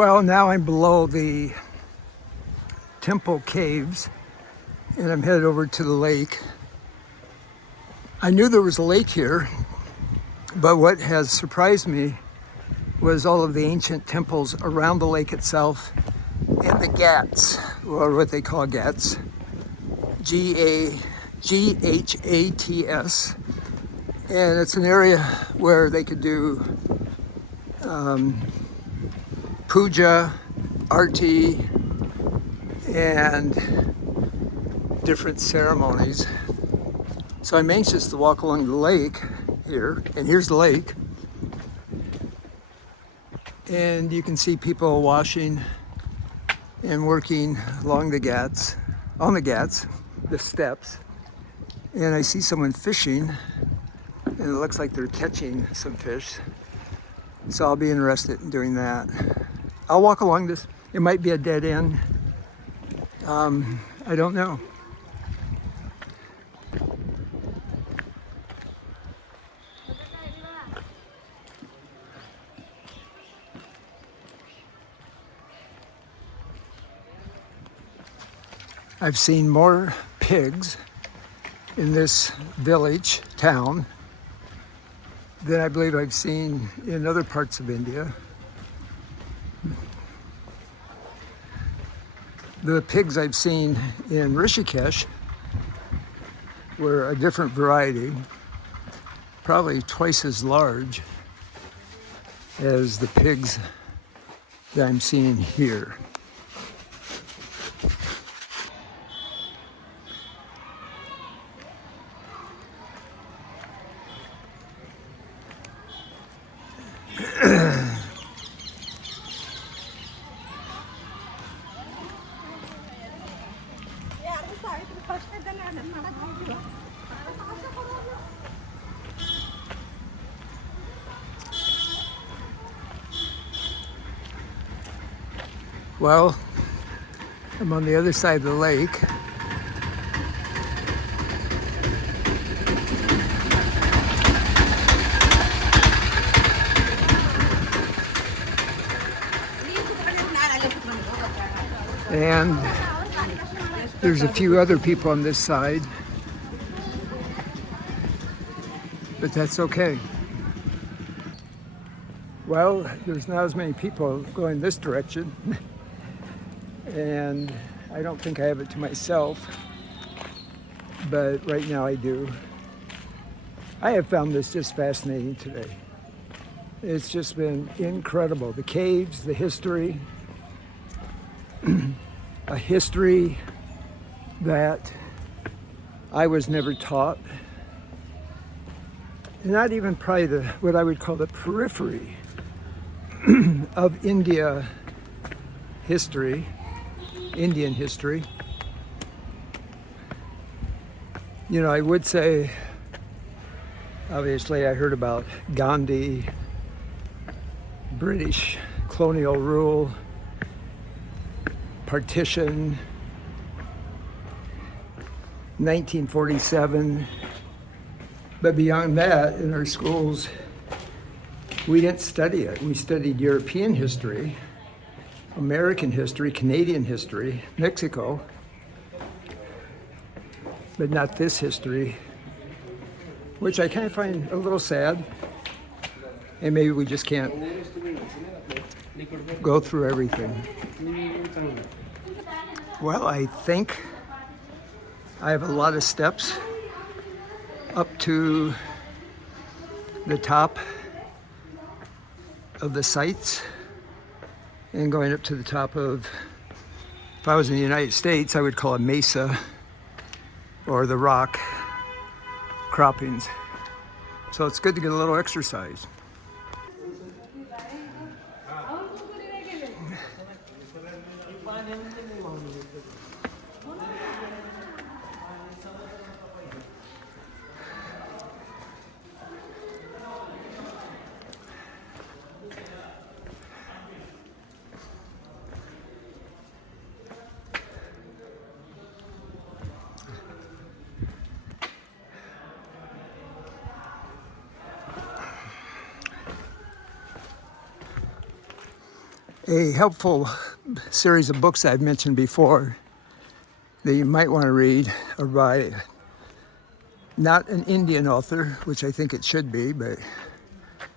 Well, now I'm below the temple caves and I'm headed over to the lake. I knew there was a lake here, but what has surprised me was all of the ancient temples around the lake itself and the ghats, or what they call ghats, Ghats. And it's an area where they could do puja, arti, and different ceremonies. So I'm anxious to walk along the lake here, and here's the lake. And you can see people washing and working along the ghats, on the ghats, the steps. And I see someone fishing, and it looks like they're catching some fish. So I'll be interested in doing that. I'll walk along this. It might be a dead end. I don't know. I've seen more pigs in this village, town, than I believe I've seen in other parts of India. The pigs I've seen in Rishikesh were a different variety, probably twice as large as the pigs that I'm seeing here. Well, I'm on the other side of the lake. And there's a few other people on this side, but that's okay. Well, there's not as many people going this direction, and I don't think I have it to myself, but right now I do. I have found this just fascinating today. It's just been incredible. The caves, the history, a history that I was never taught. Not even probably what I would call the periphery of Indian history. You know, I would say, obviously I heard about Gandhi, British colonial rule, partition, 1947. But beyond that, in our schools, we didn't study it. We studied European history, American history, Canadian history, Mexico, but not this history, which I kind of find a little sad. And maybe we just can't go through everything. Well, I think I have a lot of steps up to the top of the sites and going up to the top of, if I was in the United States, I would call it mesa or the rock croppings. So it's good to get a little exercise. A helpful series of books I've mentioned before that you might want to read are by not an Indian author, which I think it should be, but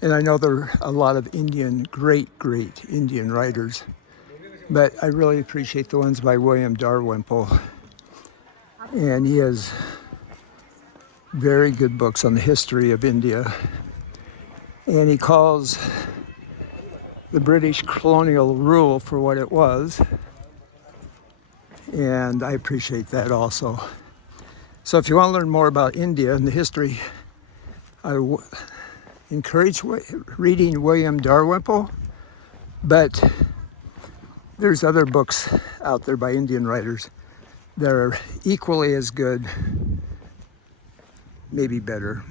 and I know there are a lot of great Indian writers, but I really appreciate the ones by William Dalrymple. And he has very good books on the history of India. And he calls the British colonial rule for what it was. And I appreciate that also. So if you want to learn more about India and the history, I encourage reading William Dalrymple, but there's other books out there by Indian writers that are equally as good, maybe better,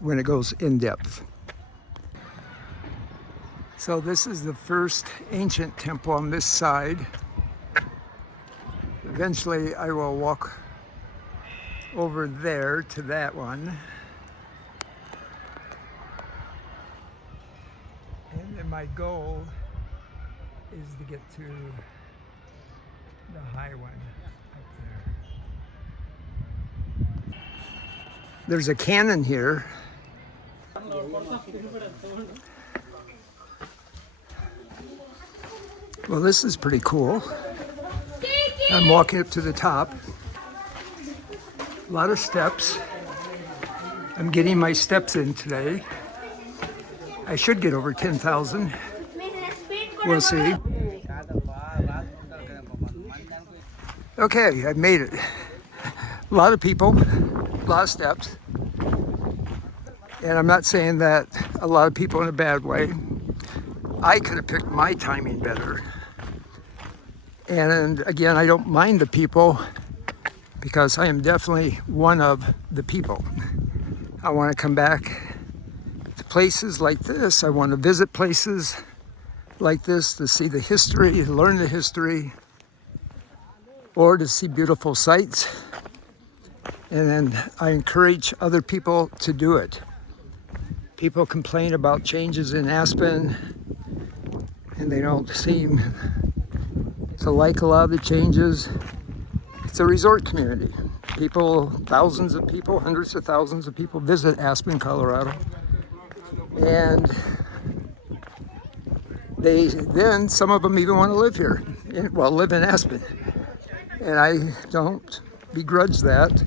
when it goes in depth. So this is the first ancient temple on this side. Eventually I will walk over there to that one. And then my goal is to get to the high one up there. There's a cannon here. Well, this is pretty cool. I'm walking up to the top. A lot of steps. I'm getting my steps in today. I should get over 10,000. We'll see. Okay, I made it. A lot of people, a lot of steps. And I'm not saying that a lot of people in a bad way. I could have picked my timing better. And again, I don't mind the people because I am definitely one of the people. I want to come back to places like this. I want to visit places like this to see the history, to learn the history, or to see beautiful sights. And then I encourage other people to do it. People complain about changes in Aspen, and they don't seem to like a lot of the changes. It's a resort community. People, thousands of people, hundreds of thousands of people visit Aspen, Colorado. And some of them even want to live here, live in Aspen. And I don't begrudge that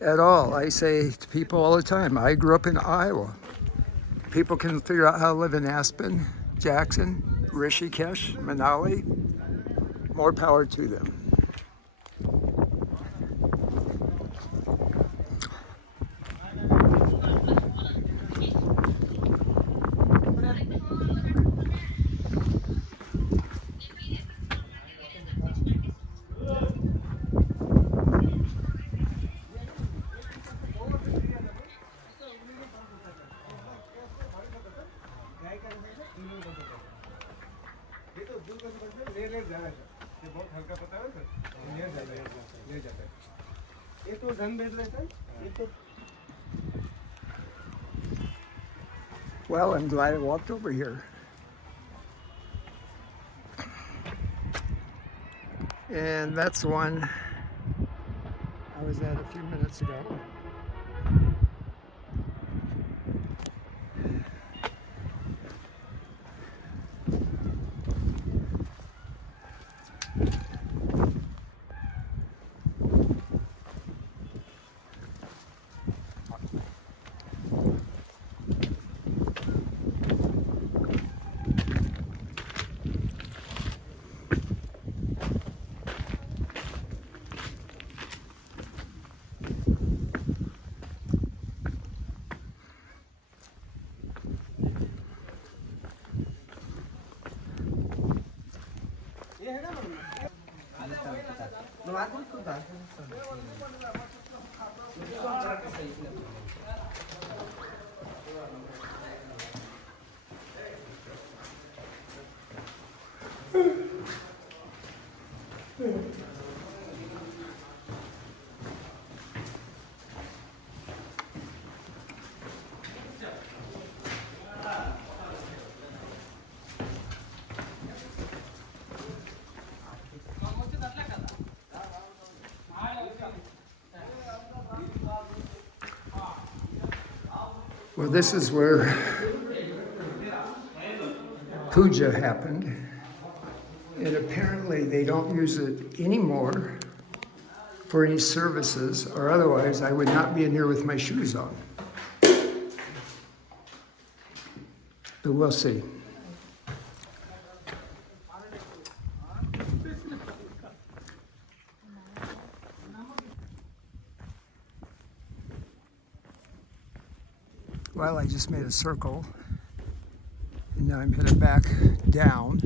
at all. I say to people all the time, I grew up in Iowa. People can figure out how to live in Aspen, Jackson, Rishikesh, Manali. More power to them. Well, I'm glad I walked over here. And that's the one I was at a few minutes ago. Well, this is where puja happened, and apparently they don't use it anymore for any services, or otherwise I would not be in here with my shoes on. But we'll see. Well, I just made a circle, and now I'm headed back down.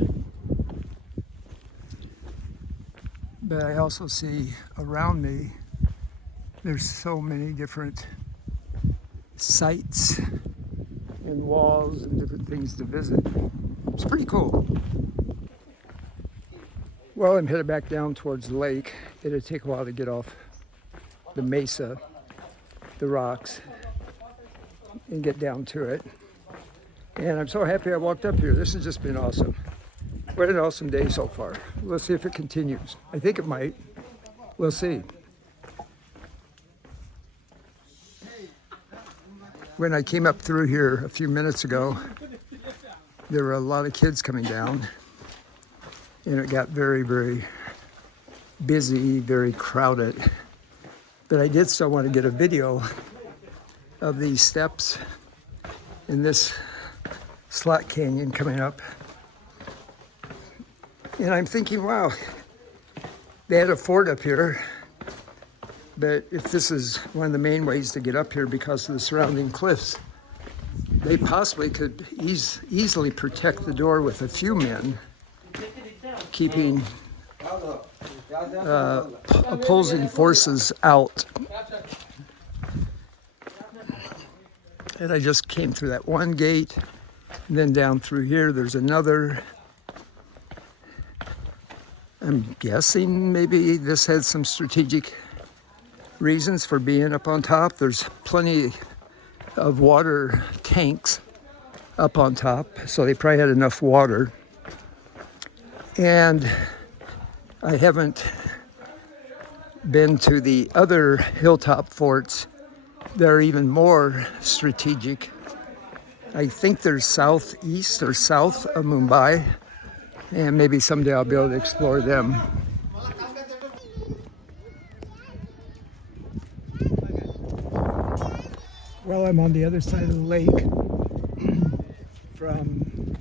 But I also see around me, there's so many different sites and walls and different things to visit. It's pretty cool. Well, I'm headed back down towards the lake. It'll take a while to get off the mesa, the rocks, and get down to it. And I'm so happy I walked up here. This has just been awesome. What an awesome day so far. Let's see if it continues. I think it might. We'll see. When I came up through here a few minutes ago, there were a lot of kids coming down, and it got very, very busy, very crowded. But I did still want to get a video of these steps in this slot canyon coming up. And I'm thinking, wow, they had a fort up here, but if this is one of the main ways to get up here because of the surrounding cliffs, they possibly could easily protect the door with a few men, keeping opposing forces out. And I just came through that one gate, and then down through here, there's another. I'm guessing maybe this had some strategic reasons for being up on top. There's plenty of water tanks up on top, so they probably had enough water. And I haven't been to the other hilltop forts. They're even more strategic. I think they're southeast or south of Mumbai, and maybe someday I'll be able to explore them. Well, I'm on the other side of the lake from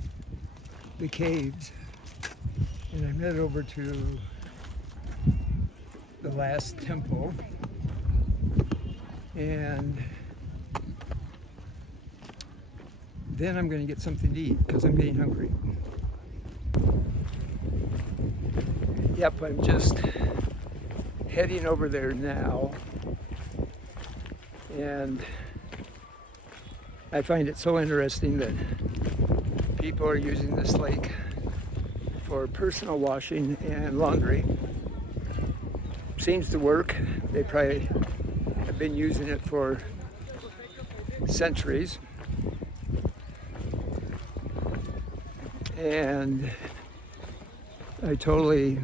the caves, and I'm headed over to the last temple, and then I'm going to get something to eat because I'm getting hungry. Yep, I'm just heading over there now, and I find it so interesting that people are using this lake for personal washing and laundry. Seems to work. They probably have been using it for centuries. And I totally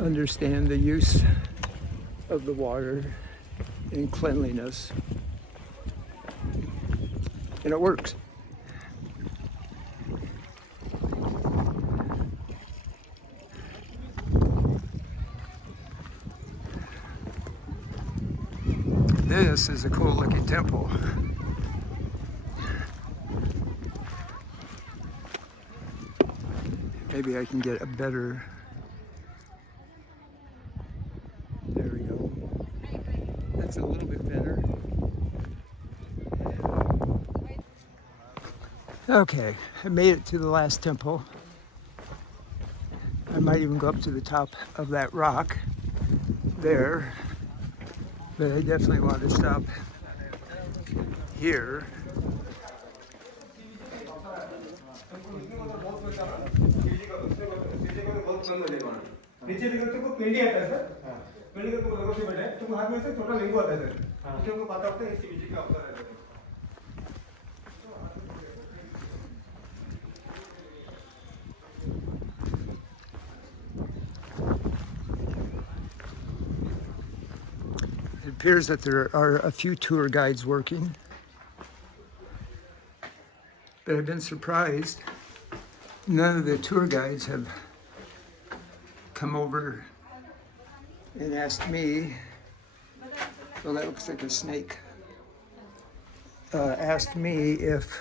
understand the use of the water in cleanliness. And it works. This is a cool looking temple. Maybe I can get a better, there we go. That's a little bit better. Okay, I made it to the last temple. I might even go up to the top of that rock there, but I definitely want to stop here. नीचे देखो तो पिंडी आता है sir पिंडी को लोगों से बैठे तुम हाथ में से छोटा लिंगू आता है सर उसके को पता होता है इसी म्यूजिक का अवसर है It appears that there are a few tour guides working, But I've been surprised. None of the tour guides have come over and asked me. Well, that looks like a snake. Asked me if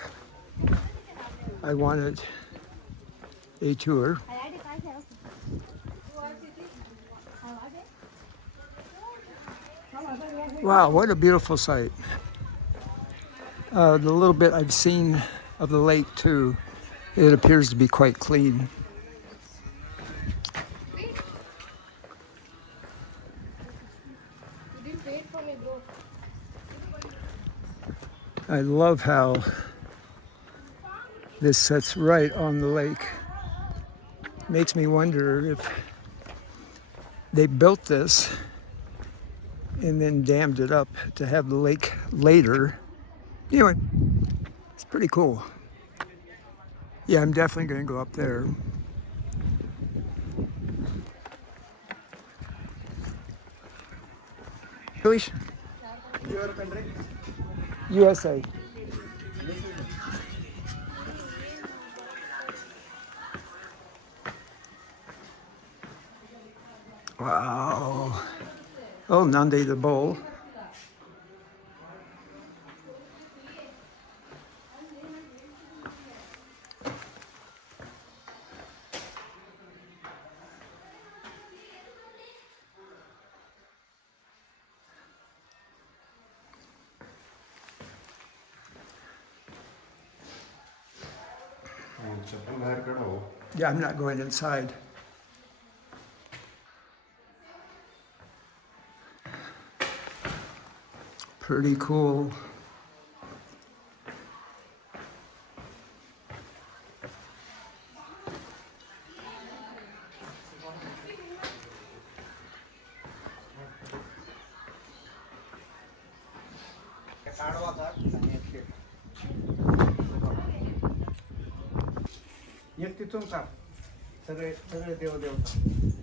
I wanted a tour. Wow, what a beautiful sight. The little bit I've seen of the lake too, it appears to be quite clean. I love how this sits right on the lake. Makes me wonder if they built this and then dammed it up to have the lake later. Anyway, it's pretty cool. Yeah, I'm definitely going to go up there. English? Your country? USA. Wow. Oh, Nande the bull. Yeah, I'm not going inside. Pretty cool. एक तिथून का सगळे सगळे देव देवता